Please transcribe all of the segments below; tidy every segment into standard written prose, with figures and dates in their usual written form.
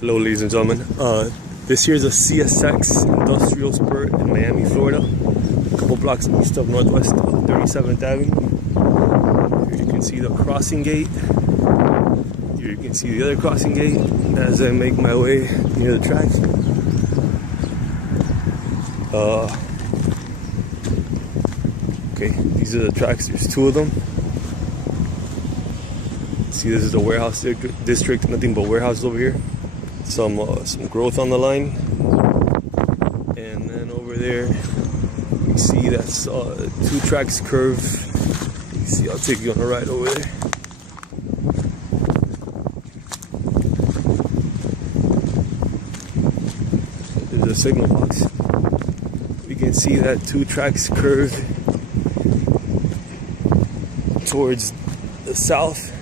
Hello ladies and gentlemen, this here is a CSX industrial spur in Miami, Florida, a couple blocks east of Northwest 37th Avenue. Here you can see the crossing gate. Here you can see the other crossing gate as I make my way near the track. Okay, these are the tracks, there's two of them. See, this is the warehouse district, nothing but warehouses over here. Some growth on the line, and then over there we see that's two tracks curve. You see, I'll take you on a ride over there. There's a signal box. We can see that two tracks curve towards the south,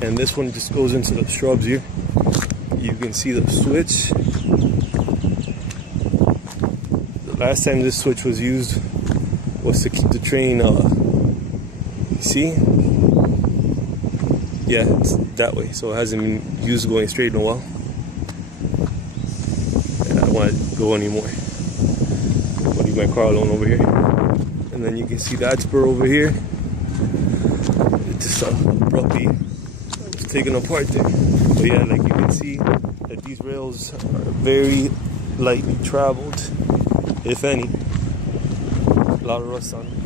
and this one just goes into the shrubs here. You can see the switch. The last time this switch was used was to keep the train, see? Yeah, it's that way. So it hasn't been used going straight in a while. And I don't want to go anymore. I'm gonna leave my car alone over here. And then you can see that spur over here. It just abruptly was taken apart there. But yeah, like you can see that these rails are very lightly traveled, if any. A lot of rust on them.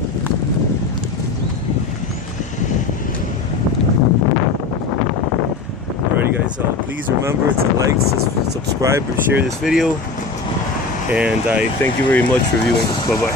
Alrighty guys, please remember to like, subscribe, or share this video. And I thank you very much for viewing. Bye bye.